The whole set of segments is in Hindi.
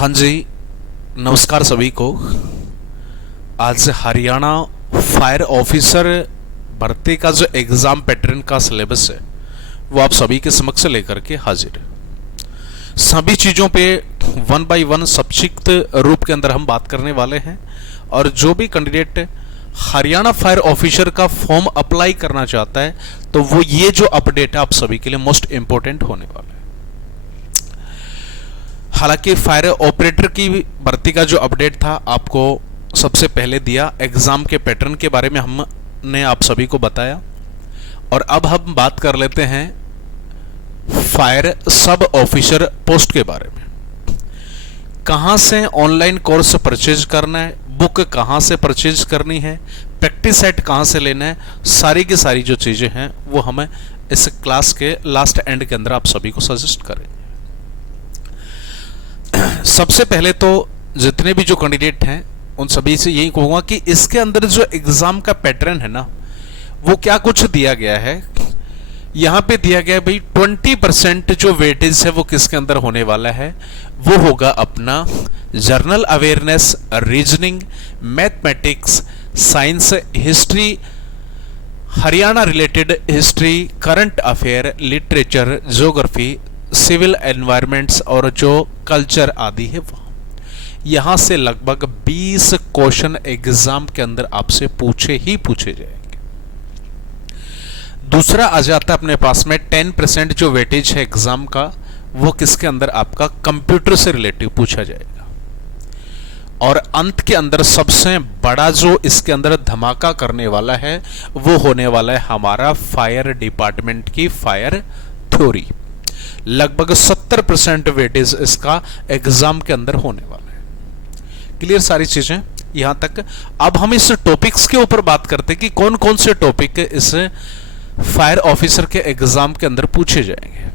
हाँ जी, नमस्कार सभी को। आज हरियाणा फायर ऑफिसर भर्ती का जो एग्ज़ाम पैटर्न का सिलेबस है वो आप सभी के समक्ष लेकर के हाजिर है। सभी चीज़ों पे वन बाय वन संक्षिप्त रूप के अंदर हम बात करने वाले हैं और जो भी कैंडिडेट हरियाणा फायर ऑफिसर का फॉर्म अप्लाई करना चाहता है तो वो ये जो अपडेट है आप सभी के लिए मोस्ट इंपॉर्टेंट होने वाला है। हालांकि फायर ऑपरेटर की भर्ती का जो अपडेट था आपको सबसे पहले दिया, एग्जाम के पैटर्न के बारे में हमने आप सभी को बताया। और अब हम बात कर लेते हैं फायर सब ऑफिसर पोस्ट के बारे में। कहां से ऑनलाइन कोर्स परचेज करना है, बुक कहां से परचेज करनी है, प्रैक्टिस सेट कहां से लेना है, सारी की सारी जो चीजें हैं वो हमें इस क्लास के लास्ट एंड के अंदर आप सभी को सजेस्ट करेंगे। सबसे पहले तो जितने भी जो कैंडिडेट हैं उन सभी से यही कहूंगा कि इसके अंदर जो एग्जाम का पैटर्न है ना वो क्या कुछ दिया गया है। यहां पे दिया गया है भाई 20% जो वेटेज है वो किसके अंदर होने वाला है, वो होगा अपना general awareness, reasoning, mathematics, science, history, Haryana related history, current affair, literature, geography, civil environments और जो कल्चर आदि है वो। यहां से लगभग 20 क्वेश्चन एग्जाम के अंदर आपसे पूछे ही पूछे जाएंगे। दूसरा आ जाता है अपने पास में 10% जो वेटेज है एग्जाम का वो किसके अंदर आपका कंप्यूटर से रिलेटिव पूछा जाएगा। और अंत के अंदर सबसे बड़ा जो इसके अंदर धमाका करने वाला है वो होने वाला है हमारा फायर डिपार्टमेंट की फायर थ्योरी। लगभग 70% वेटेज इसका एग्जाम के अंदर होने वाला है। क्लियर सारी चीजें यहां तक। अब हम इस टॉपिक्स के ऊपर बात करते हैं कि कौन कौन से टॉपिक इस फायर ऑफिसर के एग्जाम के अंदर पूछे जाएंगे।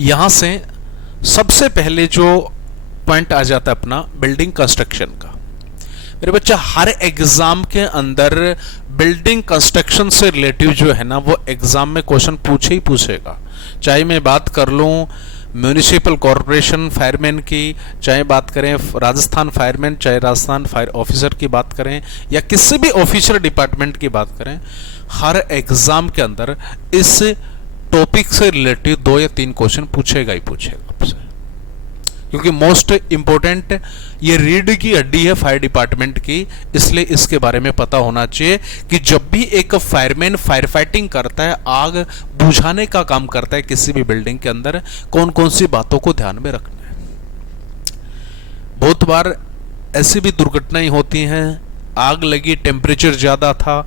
यहां से सबसे पहले जो पॉइंट आ जाता है अपना बिल्डिंग कंस्ट्रक्शन का। मेरे बच्चा हर एग्जाम के अंदर बिल्डिंग कंस्ट्रक्शन से रिलेटिव जो है ना वो एग्जाम में क्वेश्चन पूछे ही पूछेगा। चाहे मैं बात कर लूं म्यूनिसिपल कॉरपोरेशन फायरमैन की, चाहे बात करें राजस्थान फायरमैन, चाहे राजस्थान फायर ऑफिसर की बात करें या किसी भी ऑफिसर डिपार्टमेंट की बात करें, हर एग्जाम के अंदर इस टॉपिक से रिलेटिव 2 या 3 क्वेश्चन पूछेगा ही पूछेगा आपसे। क्योंकि मोस्ट इंपॉर्टेंट ये रीढ़ की हड्डी है फायर डिपार्टमेंट की, इसलिए इसके बारे में पता होना चाहिए कि जब भी एक फायरमैन फायर फाइटिंग करता है, आग बुझाने का काम करता है किसी भी बिल्डिंग के अंदर, कौन कौन सी बातों को ध्यान में रखना है। बहुत बार ऐसी भी दुर्घटनाएं होती हैं, आग लगी, टेम्परेचर ज़्यादा था,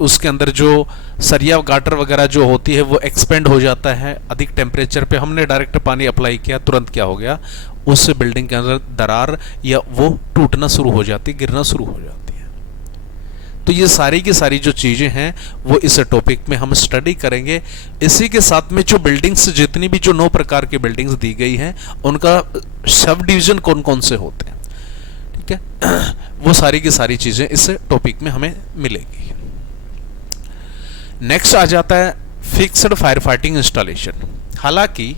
उसके अंदर जो सरिया गाटर वगैरह जो होती है वो एक्सपेंड हो जाता है अधिक टेम्परेचर पे, हमने डायरेक्ट पानी अप्लाई किया, तुरंत क्या हो गया उस बिल्डिंग के अंदर दरार या वो टूटना शुरू हो जाती है, गिरना शुरू हो जाती है। तो ये सारी की सारी जो चीज़ें हैं वो इस टॉपिक में हम स्टडी करेंगे। इसी के साथ में जो बिल्डिंग्स, जितनी भी जो 9 प्रकार की बिल्डिंग्स दी गई हैं उनका सब डिवीजन कौन कौन से होते हैं, ठीक है, वो सारी की सारी चीजें इस टॉपिक में हमें मिलेगी। नेक्स्ट आ जाता है फिक्स्ड फायर फाइटिंग इंस्टॉलेशन। हालांकि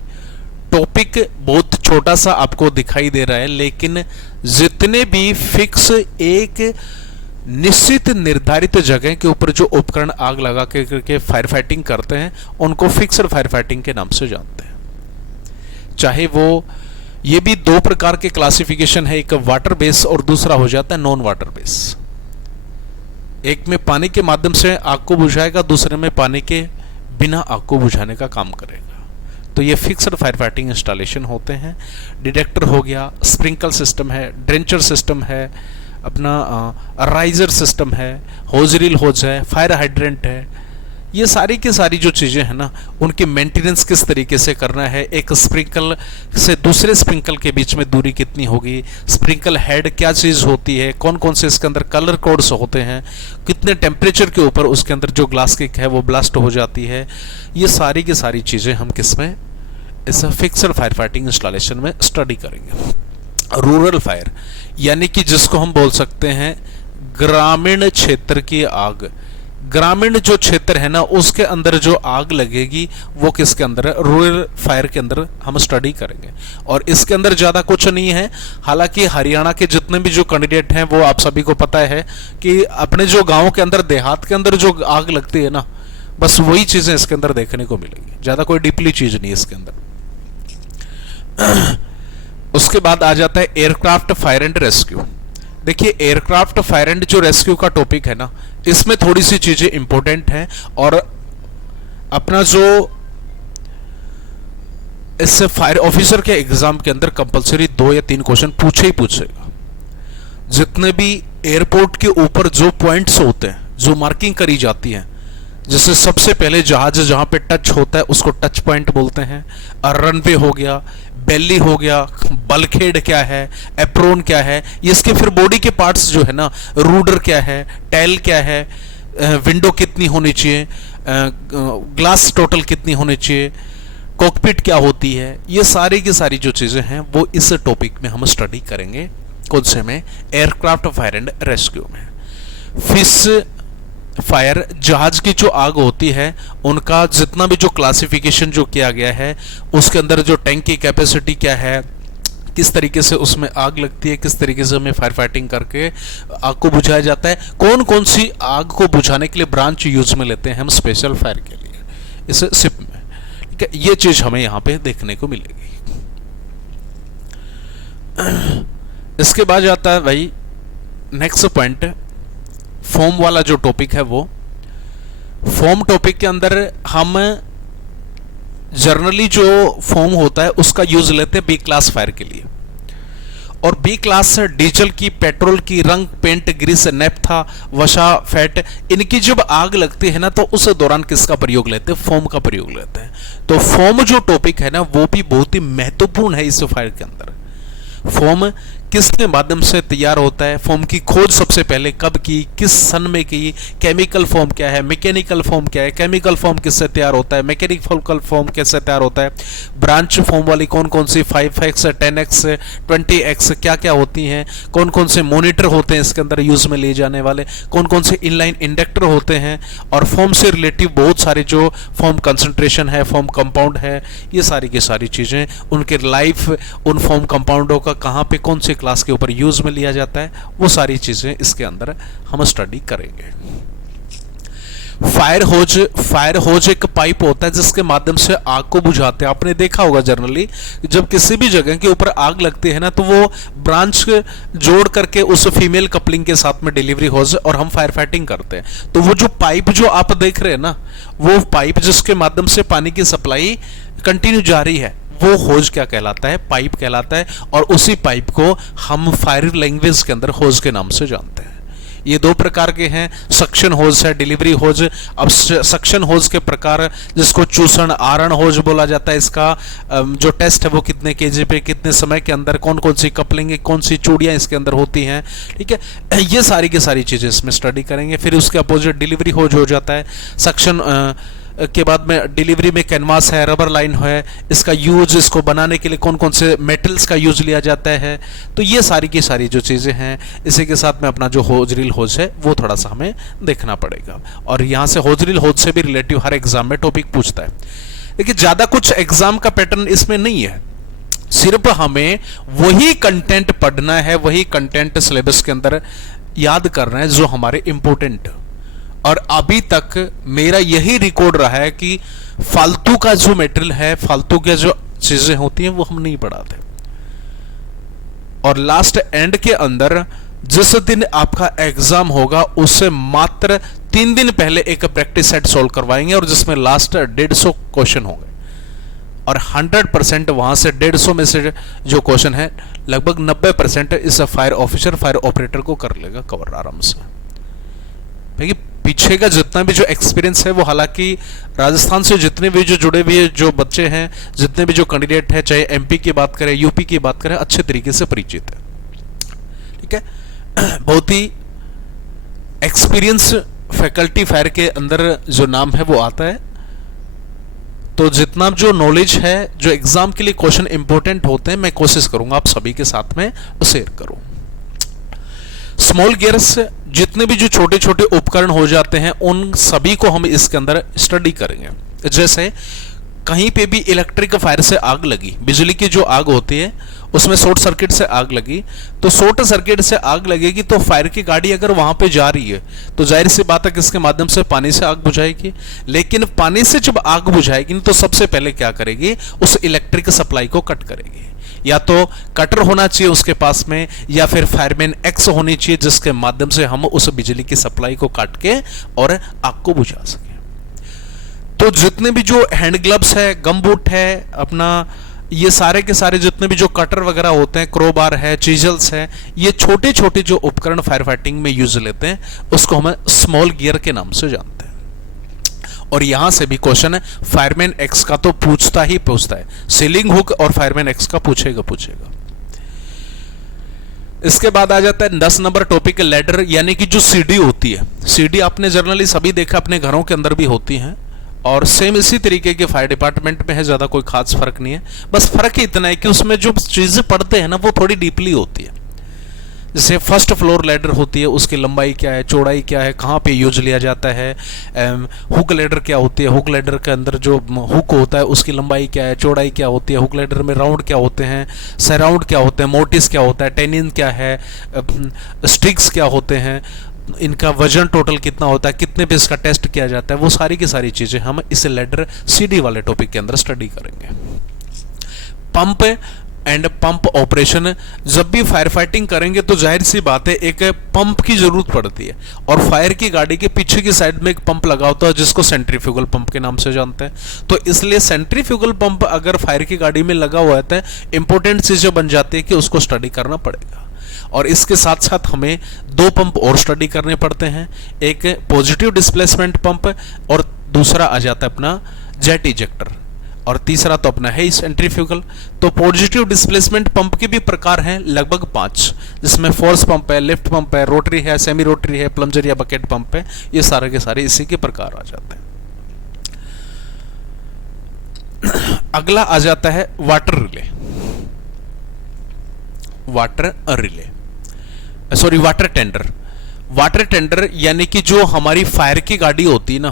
टॉपिक बहुत छोटा सा आपको दिखाई दे रहा है, लेकिन जितने भी फिक्स एक निश्चित निर्धारित जगह के ऊपर जो उपकरण आग लगा के फायर फाइटिंग करते हैं उनको फिक्स्ड फायर फाइटिंग के नाम से जानते हैं। चाहे वो ये भी 2 प्रकार के क्लासिफिकेशन है, एक वाटर बेस और दूसरा हो जाता है नॉन वाटर बेस। एक में पानी के माध्यम से आग को बुझाएगा, दूसरे में पानी के बिना आग को बुझाने का काम करेगा। तो ये फिक्स्ड फायर फाइटिंग इंस्टॉलेशन होते हैं। डिटेक्टर हो गया, स्प्रिंकल सिस्टम है, ड्रेंचर सिस्टम है, अपना राइजर सिस्टम है, होज रील होज है, फायर हाइड्रेंट है। ये सारी की सारी जो चीज़ें हैं ना उनकी मेंटेनेंस किस तरीके से करना है, एक स्प्रिंकल से दूसरे स्प्रिंकल के बीच में दूरी कितनी होगी, स्प्रिंकल हेड क्या चीज़ होती है, कौन कौन से इसके अंदर कलर कोड्स होते हैं, कितने टेम्परेचर के ऊपर उसके अंदर जो ग्लास किक है वो ब्लास्ट हो जाती है। ये सारी की सारी चीज़ें हम किसमें, इस फिक्स्ड फायर फाइटिंग इंस्टॉलेशन में स्टडी करेंगे। रूरल फायर यानी कि जिसको हम बोल सकते हैं ग्रामीण क्षेत्र की आग, ग्रामीण जो क्षेत्र है ना उसके अंदर जो आग लगेगी वो किसके अंदर है, रूरल फायर के अंदर हम स्टडी करेंगे। और इसके अंदर ज़्यादा कुछ नहीं है। हालांकि हरियाणा के जितने भी जो कैंडिडेट हैं वो आप सभी को पता है कि अपने जो गाँव के अंदर देहात के अंदर जो आग लगती है ना, बस वही चीज़ें इसके अंदर देखने को मिलेगी, ज़्यादा कोई डीपली चीज़ नहीं है इसके अंदर। उसके बाद आ जाता है एयरक्राफ्ट फायर एंड रेस्क्यू। देखिए एयरक्राफ्ट फायर एंड जो रेस्क्यू का टॉपिक है ना, इसमें थोड़ी सी चीजें इंपॉर्टेंट हैं और अपना जो इससे फायर ऑफिसर के एग्जाम के अंदर कंपलसरी 2 या 3 क्वेश्चन पूछे ही पूछेगा। जितने भी एयरपोर्ट के ऊपर जो पॉइंट्स होते हैं, जो मार्किंग करी जाती है, जैसे सबसे पहले जहाज जहां पे टच होता है उसको टच पॉइंट बोलते हैं। रनवे हो गया, बेली हो गया, बल्कहेड क्या है, एप्रोन क्या है, इसके फिर बॉडी के पार्ट्स जो है ना, रूडर क्या है, टेल क्या है, विंडो कितनी होनी चाहिए, ग्लास टोटल कितनी होनी चाहिए, कॉकपिट क्या होती है, ये सारी की सारी जो चीजें हैं वो इस टॉपिक में हम स्टडी करेंगे। कौन से में? एयरक्राफ्ट फायर एंड रेस्क्यू में। फिश फायर, जहाज की जो आग होती है उनका जितना भी जो क्लासिफिकेशन जो किया गया है, उसके अंदर जो टैंक की कैपेसिटी क्या है, किस तरीके से उसमें आग लगती है, किस तरीके से हमें फायर फाइटिंग करके आग को बुझाया जाता है, कौन कौन सी आग को बुझाने के लिए ब्रांच यूज में लेते हैं हम स्पेशल फायर के लिए इस शिप में। ठीक है, ये चीज हमें यहाँ पे देखने को मिलेगी। इसके बाद आता है भाई नेक्स्ट पॉइंट, फॉर्म वाला जो टॉपिक है। वो फॉर्म टॉपिक के अंदर हम जनरली जो फॉर्म होता है उसका यूज लेते हैं बी क्लास फायर के लिए। और बी क्लास डीजल की, पेट्रोल की, रंग, पेंट, ग्रीस, नेफ्था, वसा, फैट, इनकी जब आग लगती है ना तो उस दौरान किसका प्रयोग लेते हैं? फॉर्म का प्रयोग लेते हैं। तो फॉर्म जो टॉपिक है ना वो भी बहुत ही महत्वपूर्ण है इस फायर के अंदर। फॉर्म किसके माध्यम से तैयार होता है, फॉर्म की खोज सबसे पहले कब की, किस सन में की, केमिकल फॉर्म क्या है, मैकेनिकल फॉर्म क्या है, केमिकल फॉर्म किससे तैयार होता है, मैकेनिकल फॉर्म कैसे तैयार होता है, ब्रांच फॉर्म वाली कौन कौन सी 5x, 10x, 20x क्या क्या होती हैं, कौन कौन से मॉनिटर होते हैं इसके अंदर यूज में लिए जाने वाले, कौन कौन से इनलाइन इंडक्टर होते हैं, और फॉर्म से रिलेटिव बहुत सारे जो फॉर्म कंसंट्रेशन है, फॉर्म कंपाउंड है, ये सारी की सारी चीजें, उनके लाइफ, उन फॉर्म कंपाउंडों का कहाँ पे कौन सी क्लास के ऊपर यूज में लिया जाता है, वो सारी चीजें इसके अंदर हम स्टडी करेंगे। फायर होज एक पाइप होता है जिसके माध्यम से आग को बुझाते हैं। आपने देखा होगा जनरली जब किसी भी जगह के ऊपर आग लगती है ना तो वो ब्रांच जोड़ करके उस फीमेल कपलिंग के साथ में डिलीवरी होज और हम फायर फाइटिंग करते हैं। तो वो जो पाइप जो आप देख रहे हैं ना, वो पाइप जिसके माध्यम से पानी की सप्लाई कंटिन्यू जारी है, वो होज क्या कहलाता है? पाइप कहलाता है। और उसी पाइप को हम फायर लैंग्वेज के अंदर होज के नाम से जानते हैं। ये 2 प्रकार के हैं, सक्शन होज है, डिलीवरी होज। अब सक्शन होज के प्रकार जिसको चूसण आरण होज बोला जाता है, इसका जो टेस्ट है वो कितने केजी पे, कितने समय के अंदर, कौन कौन सी कपलिंग, कौन सी चूड़ियां इसके अंदर होती हैं। ठीक है, ये सारी की सारी चीजें इसमें स्टडी करेंगे। फिर उसके अपोजिट डिलीवरी होज हो जाता है। सक्शन के बाद में डिलीवरी में कैनवास है, रबर लाइन है, इसका यूज, इसको बनाने के लिए कौन कौन से मेटल्स का यूज लिया जाता है। तो ये सारी की सारी जो चीज़ें हैं, इसी के साथ में अपना जो होजरील होज है वो थोड़ा सा हमें देखना पड़ेगा। और यहाँ से होजरील होज से भी रिलेटिव हर एग्जाम में टॉपिक पूछता है। देखिए ज़्यादा कुछ एग्जाम का पैटर्न इसमें नहीं है, सिर्फ हमें वही कंटेंट पढ़ना है, वही कंटेंट सिलेबस के अंदर याद करना है जो हमारे इंपॉर्टेंट। और अभी तक मेरा यही रिकॉर्ड रहा है कि फालतू का जो मटेरियल है, फालतू के जो चीजें होती हैं वो हम नहीं पढ़ाते। और लास्ट एंड के अंदर जिस दिन आपका एग्जाम होगा उससे मात्र 3 दिन पहले एक प्रैक्टिस सेट सॉल्व करवाएंगे और जिसमें लास्ट 150 क्वेश्चन होंगे। और 100% वहां से 150 में से जो क्वेश्चन है लगभग 90% इस फायर ऑफिसर, फायर ऑपरेटर को कर लेगा कवर आराम से। देखिए पीछे का जितना भी जो एक्सपीरियंस है वो, हालांकि राजस्थान से जितने भी जो जुड़े हुए जो बच्चे हैं, जितने भी जो कैंडिडेट हैं, चाहे एमपी की बात करें, यूपी की बात करें, अच्छे तरीके से परिचित है। ठीक है, बहुत ही एक्सपीरियंस फैकल्टी फायर के अंदर जो नाम है वो आता है। तो जितना जो नॉलेज है, जो एग्जाम के लिए क्वेश्चन इंपॉर्टेंट होते हैं, मैं कोशिश करूंगा आप सभी के साथ में शेयर करूं। स्मॉल गियर्स जितने भी जो छोटे छोटे उपकरण हो जाते हैं उन सभी को हम इसके अंदर स्टडी करेंगे। जैसे कहीं पे भी इलेक्ट्रिक फायर से आग लगी, बिजली की जो आग होती है उसमें शॉर्ट सर्किट से आग लगी, तो शॉर्ट सर्किट से आग लगेगी तो फायर की गाड़ी अगर वहां पे जा रही है तो जाहिर सी बात है किसके माध्यम से, पानी से आग बुझाएगी। लेकिन पानी से जब आग बुझाएगी तो सबसे पहले क्या करेगी, उस इलेक्ट्रिक सप्लाई को कट करेगी। या तो कटर होना चाहिए उसके पास में, या फिर फायरमैन एक्स होनी चाहिए जिसके माध्यम से हम उस बिजली की सप्लाई को काट के और आग को बुझा सकें। तो जितने भी जो हैंड ग्लव्स है, गम बूट है, अपना ये सारे के सारे जितने भी जो कटर वगैरह होते हैं, क्रोबार है, चीजल्स है, ये छोटे छोटे जो उपकरण फायर फाइटिंग में यूज लेते हैं उसको हम स्मॉल गियर के नाम से जानते हैं। और यहां से भी क्वेश्चन है फायरमैन एक्स का तो पूछता ही पूछता है, सीलिंग हुक और फायरमैन एक्स का पूछेगा। इसके बाद आ जाता है 10 नंबर टॉपिक लैडर, यानी कि जो सीढ़ी होती है। सीढ़ी आपने जनरली सभी देखा, अपने घरों के अंदर भी होती हैं और सेम इसी तरीके के फायर डिपार्टमेंट में है, ज्यादा कोई खास फर्क नहीं है। बस फर्क इतना है कि उसमें जो चीजें पढ़ते हैं ना वो थोड़ी डीपली होती है। जैसे फर्स्ट फ्लोर लैडर होती है, उसकी लंबाई क्या है, चौड़ाई क्या है, कहाँ पे यूज लिया जाता है। हुक लैडर क्या होती है, हुक लैडर के अंदर जो हुक होता है उसकी लंबाई क्या है, चौड़ाई क्या होती है, हुक लैडर में राउंड क्या होते हैं, सराउंड क्या होते हैं, मोटिस क्या होता है, टेनिन क्या है, स्टिक्स क्या होते हैं, इनका वजन टोटल कितना होता है, कितने पे इसका टेस्ट किया जाता है, वो सारी की सारी चीजें हम इस लैडर सीडी वाले टॉपिक के अंदर स्टडी करेंगे। पंप एंड पंप ऑपरेशन, जब भी फायर फाइटिंग करेंगे तो जाहिर सी बात है एक पंप की जरूरत पड़ती है, और फायर की गाड़ी के पीछे की साइड में एक पंप लगा होता है जिसको सेंट्रीफ्यूगल पंप के नाम से जानते हैं। तो इसलिए सेंट्रीफ्यूगल पंप अगर फायर की गाड़ी में लगा हुआ है, इंपॉर्टेंट चीजें बन जाती है कि उसको स्टडी करना पड़ेगा। और इसके साथ साथ हमें 2 पंप और स्टडी करने पड़ते हैं, एक पॉजिटिव डिस्प्लेसमेंट पंप और दूसरा आ जाता है अपना जेट इजेक्टर, और तीसरा तो अपना है सेंट्रीफ्यूगल। तो पॉजिटिव डिस्प्लेसमेंट पंप के भी प्रकार हैं लगभग 5, जिसमें फोर्स पंप है, लिफ्ट पंप है, रोटरी है, सेमी रोटरी है, प्लंजर या बकेट पंप है। ये सारे के सारे इसी के प्रकार आ जाते हैं। अगला आ जाता है water relay. Water tender. Water tender यानी कि जो हमारी फायर की गाड़ी होती है ना,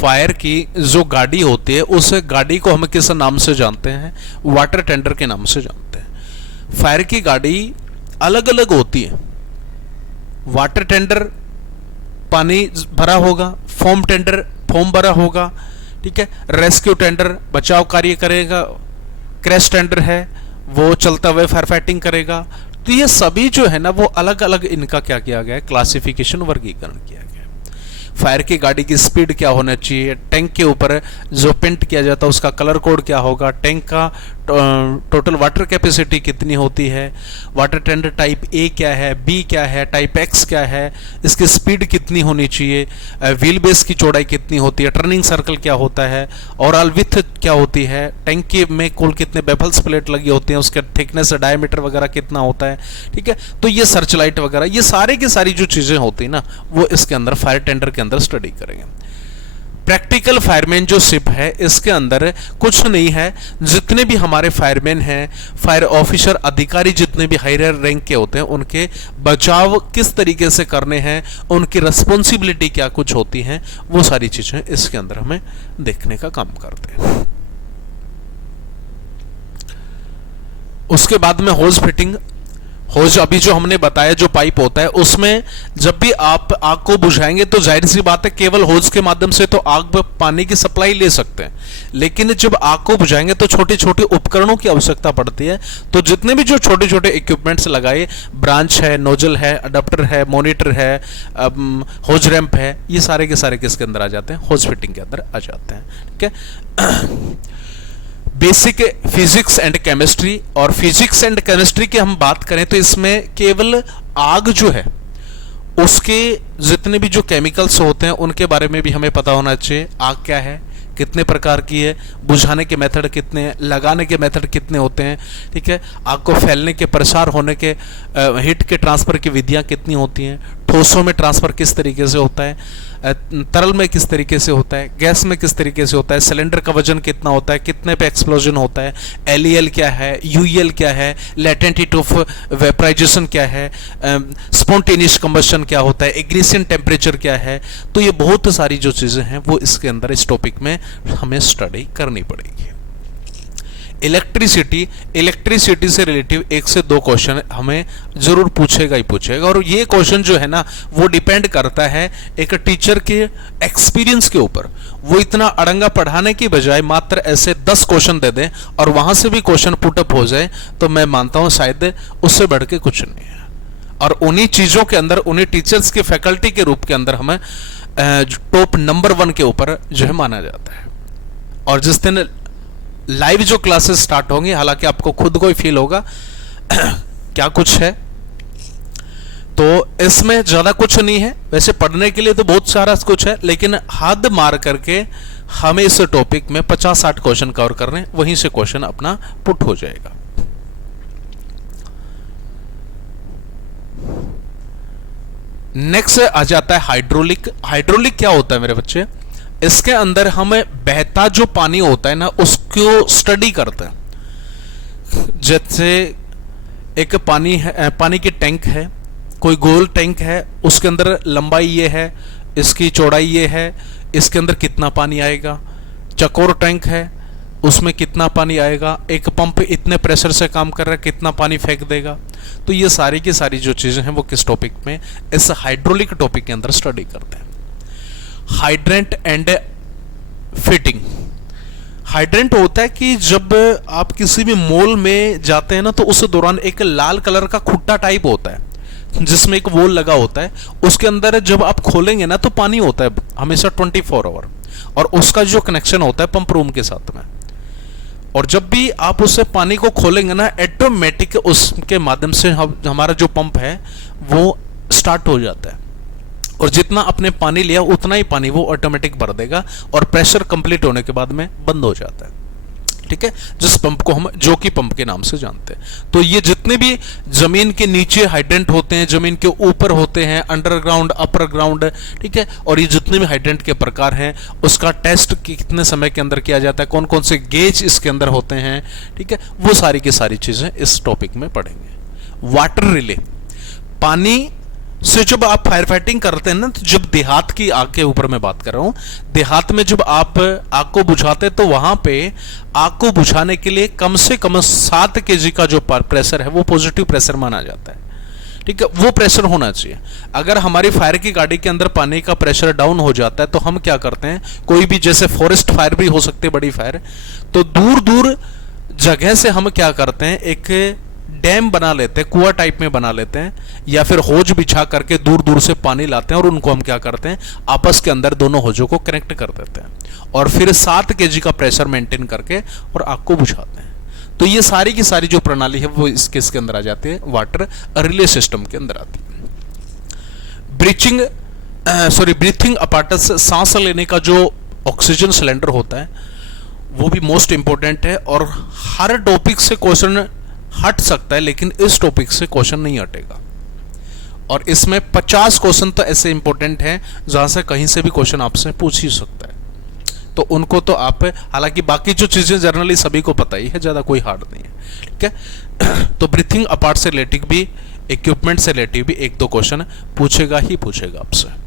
फायर की जो गाड़ी होती है उस गाड़ी को हम किस नाम से जानते हैं, वाटर टेंडर के नाम से जानते हैं। फायर की गाड़ी अलग अलग होती है। वाटर टेंडर पानी भरा होगा, फोम टेंडर फोम भरा होगा, ठीक है, रेस्क्यू टेंडर बचाव कार्य करेगा, क्रैश टेंडर है वो चलता हुए फायर फाइटिंग करेगा। तो ये सभी जो है ना वो अलग अलग इनका क्या किया गया है, क्लासिफिकेशन, वर्गीकरण किया गया है। फायर की गाड़ी की स्पीड क्या होना चाहिए, टैंक के ऊपर जो पेंट किया जाता है उसका कलर कोड क्या होगा, टैंक का टोटल वाटर कैपेसिटी कितनी होती है, वाटर टेंडर टाइप ए क्या है, बी क्या है, टाइप एक्स क्या है, इसकी स्पीड कितनी होनी चाहिए, व्हील बेस की चौड़ाई कितनी होती है, टर्निंग सर्कल क्या होता है, ओवरऑल विड्थ क्या होती है, टैंक के में कुल कितने बेफल्स प्लेट लगी होती हैं, उसका थिकनेस डायमीटर वगैरह कितना होता है, ठीक है। तो ये सर्च लाइट वगैरह ये सारे की सारी जो चीजें होती है ना वो इसके अंदर फायर टेंडर के अंदर स्टडी करेंगे। प्रैक्टिकल फायरमैन जो शिप है इसके अंदर कुछ नहीं है, जितने भी हमारे फायरमैन हैं, फायर ऑफिसर अधिकारी जितने भी हायर रैंक के होते हैं उनके बचाव किस तरीके से करने हैं, उनकी रिस्पॉन्सिबिलिटी क्या कुछ होती है, वो सारी चीजें इसके अंदर हमें देखने का काम करते हैं। उसके बाद में होज फिटिंग। होज अभी जो हमने बताया जो पाइप होता है उसमें जब भी आप आग को बुझाएंगे तो जाहिर सी बात है केवल होज के माध्यम से तो आग पानी की सप्लाई ले सकते हैं, लेकिन जब आग को बुझाएंगे तो छोटे छोटे उपकरणों की आवश्यकता पड़ती है। तो जितने भी जो छोटे छोटे इक्विपमेंट्स लगाए, ब्रांच है, नोजल है, अडाप्टर है, मॉनिटर है, होज रैंप है, ये सारे के सारे किसके अंदर आ जाते हैं, होज फिटिंग के अंदर आ जाते हैं, ठीक है। Basic physics and chemistry. और फिजिक्स एंड केमिस्ट्री की हम बात करें तो इसमें केवल आग जो है उसके जितने भी जो केमिकल्स होते हैं उनके बारे में भी हमें पता होना चाहिए। आग क्या है, कितने प्रकार की है, बुझाने के मेथड कितने हैं, लगाने के मेथड कितने होते हैं, ठीक है। आग को फैलने के, प्रसार होने के, हीट के ट्रांसफर की विधियां कितनी होती हैं, ठोसों में ट्रांसफर किस तरीके से होता है, तरल में किस तरीके से होता है, गैस में किस तरीके से होता है, सिलेंडर का वजन कितना होता है, कितने पे एक्सप्लोजन होता है, एलईएल क्या है, यूईएल क्या है, लेटेंट हीट ऑफ वेपराइजेशन क्या है, स्पॉन्टेनियस कंबशन क्या होता है, इग्निशन टेम्परेचर क्या है। तो ये बहुत सारी जो चीजें हैं वो इसके अंदर इस टॉपिक में हमें स्टडी करनी पड़ेगी। इलेक्ट्रिसिटी से रिलेटिव 1 से 2 क्वेश्चन हमें जरूर पूछेगा ही पूछेगा, और ये क्वेश्चन जो है ना वो डिपेंड करता है एक टीचर के एक्सपीरियंस के ऊपर। वो इतना अड़ंगा पढ़ाने की बजाय मात्र ऐसे 10 क्वेश्चन दे दें और वहां से भी क्वेश्चन पुटअप हो जाए, तो मैं मानता हूं शायद उससे बढ़ के कुछ नहीं है। और उन्हीं चीजों के अंदर, उन्हीं टीचर्स के फैकल्टी के रूप के अंदर हमें टॉप नंबर 1 के ऊपर जो है माना जाता है। और जिस दिन लाइव जो क्लासेस स्टार्ट होंगी, हालांकि आपको खुद को ही फील होगा क्या कुछ है, तो इसमें ज्यादा कुछ नहीं है। वैसे पढ़ने के लिए तो बहुत सारा कुछ है, लेकिन हद मार करके हमें इस टॉपिक में 50-60 क्वेश्चन कवर करने, वहीं से क्वेश्चन अपना पुट हो जाएगा। नेक्स्ट आ जाता है हाइड्रोलिक। हाइड्रोलिक क्या होता है मेरे बच्चे? इसके अंदर हमें बहता जो पानी होता है ना उसको स्टडी करते हैं। जैसे एक पानी है, पानी की टैंक है, कोई गोल टैंक है, उसके अंदर लंबाई ये है, इसकी चौड़ाई ये है, इसके अंदर कितना पानी आएगा। चकोर टैंक है, उसमें कितना पानी आएगा। एक पंप इतने प्रेशर से काम कर रहा है, कितना पानी फेंक देगा। तो ये सारी की सारी जो चीजें हैं वो किस टॉपिक में, इस हाइड्रोलिक टॉपिक के अंदर स्टडी करते हैं। Hydrant and fitting. हाइड्रेंट होता है कि जब आप किसी भी मॉल में जाते हैं ना, तो उस दौरान एक लाल कलर का खुट्टा टाइप होता है जिसमें एक वोल लगा होता है। उसके अंदर जब आप खोलेंगे ना तो पानी होता है हमेशा 24 आवर, और उसका जो कनेक्शन होता है पंप रूम के साथ में। और जब भी आप उससे पानी को खोलेंगे ना, ऑटोमेटिक उसके माध्यम से हमारा जो पंप है वो स्टार्ट हो जाता है, और जितना आपने पानी लिया उतना ही पानी वो ऑटोमेटिक भर देगा, और प्रेशर कंप्लीट होने के बाद में बंद हो जाता है। ठीक है, जिस पंप को हम जोकी पंप के नाम से जानते हैं। तो ये जितने भी जमीन के नीचे हाइड्रेंट होते हैं, जमीन के ऊपर होते हैं, अंडरग्राउंड, अपर ग्राउंड, ठीक है, और ये जितने भी हाइड्रेंट के प्रकार हैं उसका टेस्ट कितने समय के अंदर किया जाता है, कौन कौन से गेज इसके अंदर होते हैं, ठीक है, वो सारी की सारी चीजें इस टॉपिक में पढ़ेंगे। Water relay. पानी से जब आप फायर फाइटिंग करते हैं ना, तो जब देहात की आग के ऊपर मैं बात कर रहा हूं, देहात में जब आप आग को बुझाते तो वहां पे आग को बुझाने के लिए कम से कम 7 kg का जो प्रेशर है वो पॉजिटिव प्रेशर माना जाता है। ठीक है, वो प्रेशर होना चाहिए। अगर हमारी फायर की गाड़ी के अंदर पानी का प्रेशर डाउन हो जाता है तो हम क्या करते हैं, कोई भी जैसे फॉरेस्ट फायर भी हो सकती है, बड़ी फायर, तो दूर दूर जगह से हम क्या करते हैं, एक डैम बना लेते हैं, कुआं टाइप में बना लेते हैं, या फिर होज बिछा करके दूर दूर से पानी लाते हैं, और उनको हम क्या करते हैं, आपस के अंदर दोनों होजों को कनेक्ट कर देते हैं, और फिर 7 kg का प्रेशर मेंटेन करके और आग को बुझाते हैं। तो ये सारी की सारी जो प्रणाली है वो इसके अंदर आ जाती है, वाटर रिले सिस्टम के अंदर आती है। ब्रीथिंग अपार्टस, सांस लेने का जो ऑक्सीजन सिलेंडर होता है वो भी मोस्ट इंपॉर्टेंट है, और हर टॉपिक से क्वेश्चन हट सकता है, लेकिन इस टॉपिक से क्वेश्चन नहीं हटेगा। और इसमें 50 क्वेश्चन तो ऐसे इंपॉर्टेंट हैं जहां से कहीं से भी क्वेश्चन आपसे पूछ ही सकता है, तो उनको तो आप, हालांकि बाकी जो चीजें जनरली सभी को पता ही है, ज्यादा कोई हार्ड नहीं है। ठीक है, तो ब्रीथिंग अपार्ट से रिलेटेड भी, इक्विपमेंट से रिलेटेड भी 1-2 क्वेश्चन पूछेगा ही पूछेगा आपसे।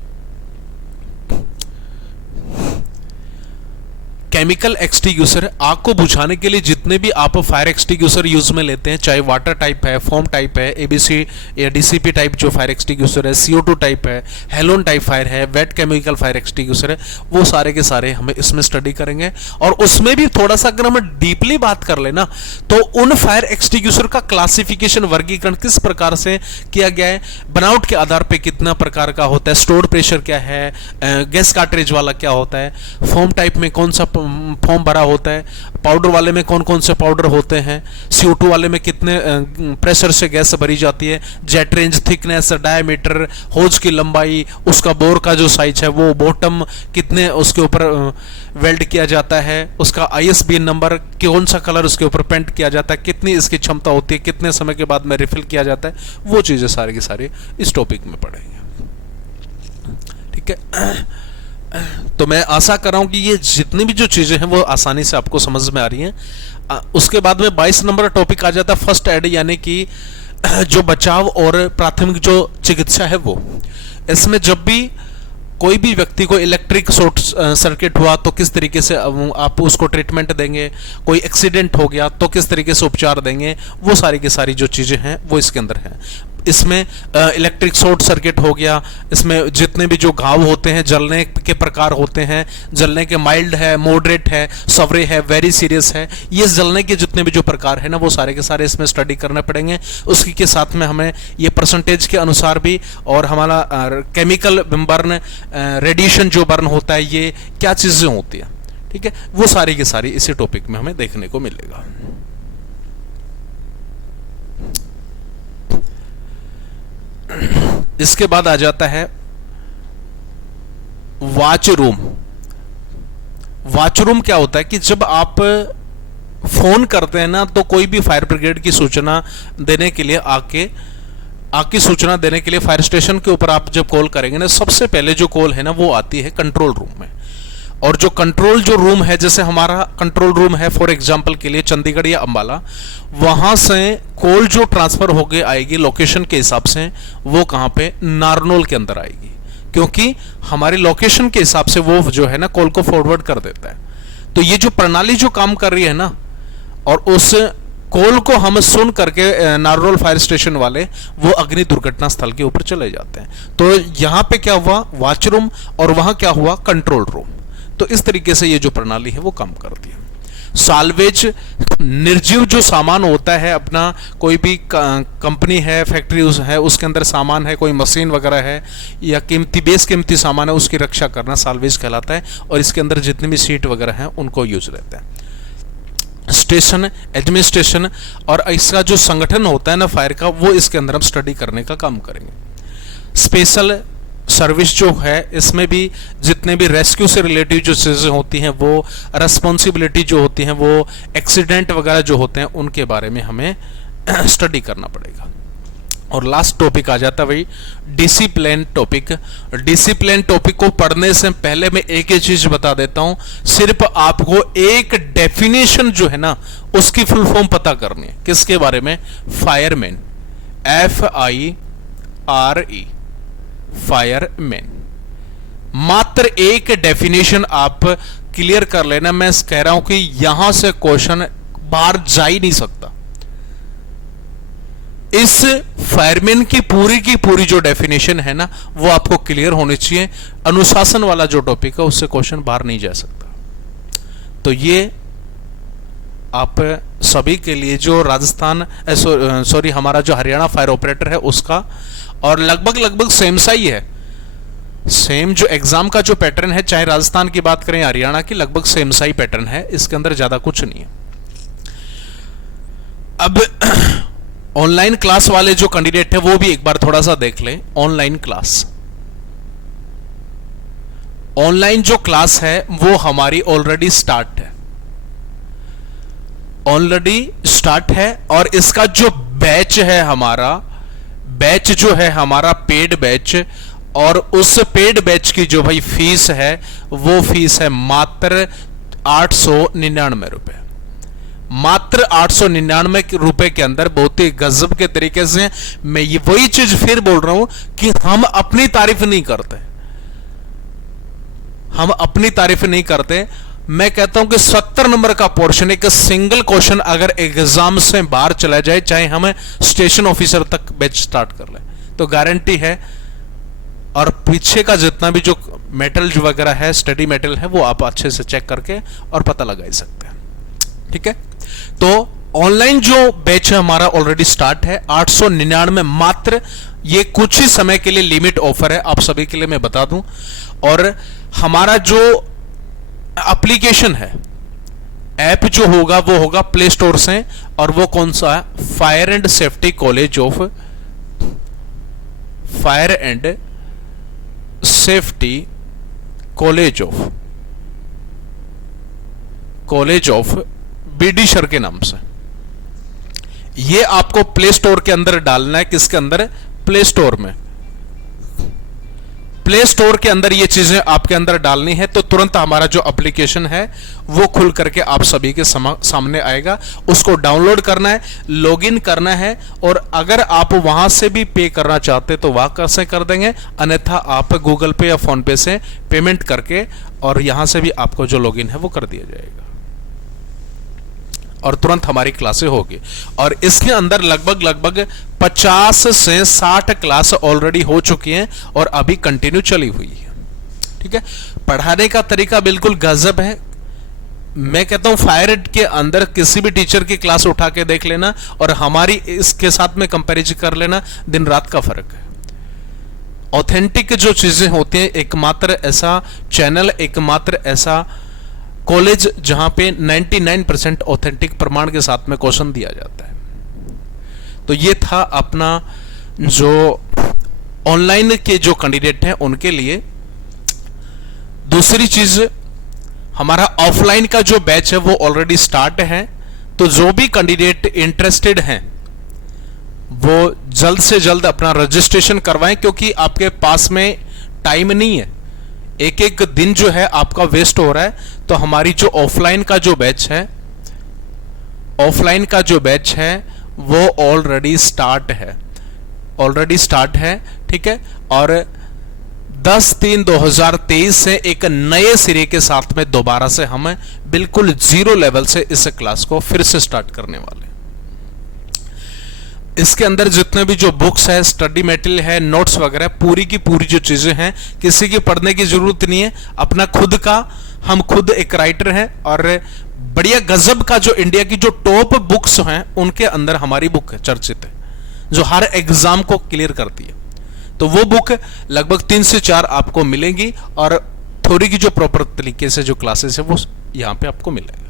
केमिकल एक्सटिंग्विशर, आग को बुझाने के लिए जितने भी आप फायर एक्सटिंग्विशर यूज में लेते हैं, चाहे वाटर टाइप है, फोम टाइप है, एबीसी या डीसीपी टाइप जो फायर एक्सटिंग्विशर है, CO2 टाइप है, हेलोन टाइप फायर है, वेट केमिकल फायर एक्सटिंग्विशर है, वो सारे के सारे हमें इसमें स्टडी करेंगे। और उसमें भी थोड़ा सा अगर हम डीपली बात कर लेना तो उन फायर एक्सटिंग्विशर का क्लासिफिकेशन, वर्गीकरण किस प्रकार से किया गया है, बनावट के आधार पर कितना प्रकार का होता है, स्टोर्ड प्रेशर क्या है, गैस कार्ट्रिज वाला क्या होता है, फोम टाइप में कौन सा फॉर्म भरा होता है, पाउडर वाले में कौन कौन से पाउडर होते हैं, CO2 वाले में कितने प्रेशर से गैस भरी जाती है, जेट रेंज, थिकनेस, डायमीटर, होज की लंबाई, उसका बोर का जो साइज है वो, बॉटम कितने उसके ऊपर वेल्ड किया जाता है, उसका ISBN नंबर, कौन सा कलर उसके ऊपर पेंट किया जाता है, कितनी इसकी क्षमता होती है, कितने समय के बाद में रिफिल किया जाता है, वो चीजें सारी की सारी इस टॉपिक में पढ़ेंगे। ठीक है, तो मैं आशा कर रहा हूं कि ये जितनी भी जो चीजें हैं वो आसानी से आपको समझ में आ रही हैं। उसके बाद में 22 नंबर टॉपिक आ जाता है फर्स्ट एड, यानी कि जो बचाव और प्राथमिक जो चिकित्सा है वो। इसमें जब भी कोई भी व्यक्ति को इलेक्ट्रिक शॉर्ट सर्किट हुआ तो किस तरीके से आप उसको ट्रीटमेंट देंगे, कोई एक्सीडेंट हो गया तो किस तरीके से उपचार देंगे, वो सारी की सारी जो चीजें हैं वो इसके अंदर हैं। इसमें इलेक्ट्रिक शॉर्ट सर्किट हो गया, इसमें जितने भी जो घाव होते हैं, जलने के प्रकार होते हैं, जलने के माइल्ड है, मॉडरेट है, सवरे है, वेरी सीरियस है, ये जलने के जितने भी जो प्रकार है ना वो सारे के सारे इसमें स्टडी करने पड़ेंगे। उसकी के साथ में हमें ये परसेंटेज के अनुसार भी, और हमारा केमिकल बर्न, रेडिएशन जो बर्न होता है, ये क्या चीजें होती है, ठीक है, वो सारी की सारी इसी टॉपिक में हमें देखने को मिलेगा। इसके बाद आ जाता है वॉच रूम। वॉच रूम क्या होता है कि जब आप फोन करते हैं ना तो कोई भी फायर ब्रिगेड की सूचना देने के लिए आके सूचना देने के लिए फायर स्टेशन के ऊपर आप जब कॉल करेंगे ना, सबसे पहले जो कॉल है ना वो आती है कंट्रोल रूम में। और जो कंट्रोल जो रूम है, जैसे हमारा कंट्रोल रूम है फॉर एग्जांपल के लिए चंडीगढ़ या अंबाला, वहां से कॉल जो ट्रांसफर होके आएगी लोकेशन के हिसाब से, वो कहां पे, नारनौल के अंदर आएगी, क्योंकि हमारी लोकेशन के हिसाब से वो जो है ना कॉल को फॉरवर्ड कर देता है। तो ये जो प्रणाली जो काम कर रही है ना, और उस कॉल को हम सुन करके नारनौल फायर स्टेशन वाले वो अग्नि दुर्घटना स्थल के ऊपर चले जाते हैं। तो यहां पे क्या हुआ, वॉच रूम, और वहां क्या हुआ, कंट्रोल रूम। तो इस तरीके से ये जो प्रणाली है वो काम करती है। साल्वेज, निर्जीव जो सामान होता है अपना, कोई भी कंपनी है, फैक्ट्री है, उसके अंदर सामान है, कोई मशीन वगैरह है या बेशकीमती सामान है, उसकी रक्षा करना साल्वेज कहलाता है। और इसके अंदर जितनी भी सीट वगैरह हैं उनको यूज रहता है। स्टेशन, एडमिनिस्ट्रेशन और इसका जो संगठन होता है ना फायर का, वो इसके अंदर हम स्टडी करने का काम करेंगे। स्पेशल सर्विस जो है, इसमें भी जितने भी रेस्क्यू से रिलेटिव जो चीजें होती हैं, वो रेस्पॉन्सिबिलिटी जो होती हैं, वो एक्सीडेंट वगैरह जो होते हैं उनके बारे में हमें स्टडी करना पड़ेगा। और लास्ट टॉपिक आ जाता है भाई डिसिप्लिन टॉपिक। डिसिप्लिन टॉपिक को पढ़ने से पहले मैं एक ही चीज बता देता हूं, सिर्फ आपको एक डेफिनेशन जो है ना उसकी फुल फॉर्म पता करनी है। किसके बारे में, फायरमैन, FIRE, फायरमैन। मात्र एक डेफिनेशन आप क्लियर कर लेना। मैं कह रहा हूं कि यहां से क्वेश्चन बाहर जा ही नहीं सकता। इस फायरमैन की पूरी जो डेफिनेशन है ना वो आपको क्लियर होनी चाहिए। अनुशासन वाला जो टॉपिक है उससे क्वेश्चन बाहर नहीं जा सकता। तो ये आप सभी के लिए जो राजस्थान सॉरी हमारा जो हरियाणा फायर ऑपरेटर है उसका, और लगभग सेम सा ही है। सेम जो एग्जाम का जो पैटर्न है, चाहे राजस्थान की बात करें हरियाणा की, लगभग सेम सा ही पैटर्न है, इसके अंदर ज्यादा कुछ नहीं है। अब ऑनलाइन क्लास वाले जो कैंडिडेट है वो भी एक बार थोड़ा सा देख लें। ऑनलाइन क्लास, ऑनलाइन जो क्लास है वो हमारी ऑलरेडी स्टार्ट है, और इसका जो बैच है, हमारा बैच जो है हमारा पेड बैच, और उस पेड बैच की जो भाई फीस है वो फीस है मात्र 899 रुपए। मात्र 899 रुपए के अंदर बहुत ही गजब के तरीके से, मैं ये वही चीज फिर बोल रहा हूं कि हम अपनी तारीफ नहीं करते, हम अपनी तारीफ नहीं करते। मैं कहता हूं कि 70 नंबर का पोर्शन, एक सिंगल क्वेश्चन अगर एग्जाम से बाहर चला जाए, चाहे हमें स्टेशन ऑफिसर तक बैच स्टार्ट कर ले, तो गारंटी है। और पीछे का जितना भी जो मेटल जो वगैरह है, स्टडी मेटल है, वो आप अच्छे से चेक करके और पता लगा सकते हैं, ठीक है। तो ऑनलाइन जो बैच है हमारा ऑलरेडी स्टार्ट है, 899 मात्र। ये कुछ ही समय के लिए लिमिट ऑफर है, आप सभी के लिए मैं बता दूं। और हमारा जो एप्लीकेशन है, ऐप जो होगा वो होगा प्ले स्टोर से, और वो कौन सा है, fire and safety college of, fire and safety college of BD sir के नाम से। ये आपको प्ले स्टोर के अंदर डालना है। किसके अंदर, प्ले स्टोर में। प्ले स्टोर के अंदर ये चीजें आपके अंदर डालनी है तो तुरंत हमारा जो एप्लीकेशन है वो खुल करके आप सभी के सामने आएगा। उसको डाउनलोड करना है, लॉगिन करना है, और अगर आप वहां से भी पे करना चाहते तो वहां कैसे कर देंगे, अन्यथा आप गूगल पे या फोन पे से पेमेंट करके और यहां से भी आपको जो लॉगिन है वो कर दिया जाएगा और तुरंत हमारी क्लासें होगी। और इसके अंदर लगभग 50 से 60 क्लास ऑलरेडी हो चुकी हैं और अभी कंटिन्यू चली हुई है। ठीक है, पढ़ाने का तरीका बिल्कुल गजब है। मैं कहता हूं फायर के अंदर किसी भी टीचर की क्लास उठा के देख लेना और हमारी इसके साथ में कंपैरिजन कर लेना, दिन रात का फर्क है। ऑथेंटिक जो चीजें होती हैं, एकमात्र ऐसा चैनल, एकमात्र ऐसा कॉलेज जहां पे 99% ऑथेंटिक प्रमाण के साथ में क्वेश्चन दिया जाता है। तो ये था अपना जो ऑनलाइन के जो कैंडिडेट हैं उनके लिए। दूसरी चीज, हमारा ऑफलाइन का जो बैच है वो ऑलरेडी स्टार्ट है। तो जो भी कैंडिडेट इंटरेस्टेड हैं वो जल्द से जल्द अपना रजिस्ट्रेशन करवाएं, क्योंकि आपके पास में टाइम नहीं है, एक एक दिन जो है आपका वेस्ट हो रहा है। तो हमारी जो ऑफलाइन का जो बैच है वो ऑलरेडी स्टार्ट है, ठीक है। और 10/3/2023 से एक नए सिरे के साथ में दोबारा से हम बिल्कुल जीरो लेवल से इस क्लास को फिर से स्टार्ट करने वाले। इसके अंदर जितने भी जो बुक्स है, स्टडी मटेरियल है, नोट्स वगैरह, पूरी की पूरी जो चीजें हैं, किसी की पढ़ने की जरूरत नहीं है। अपना खुद का, हम खुद एक राइटर हैं और बढ़िया गजब का जो इंडिया की जो टॉप बुक्स हैं उनके अंदर हमारी बुक है, चर्चित है, जो हर एग्जाम को क्लियर करती है। तो वो बुक लगभग 3 से 4 आपको मिलेंगी और थ्योरी की जो प्रॉपर तरीके से जो क्लासेस है वो यहां पे आपको मिलेगा।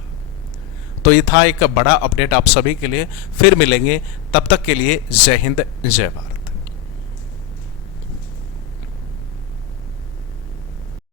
तो ये था एक बड़ा अपडेट आप सभी के लिए। फिर मिलेंगे, तब तक के लिए जय हिंद, जय भारत।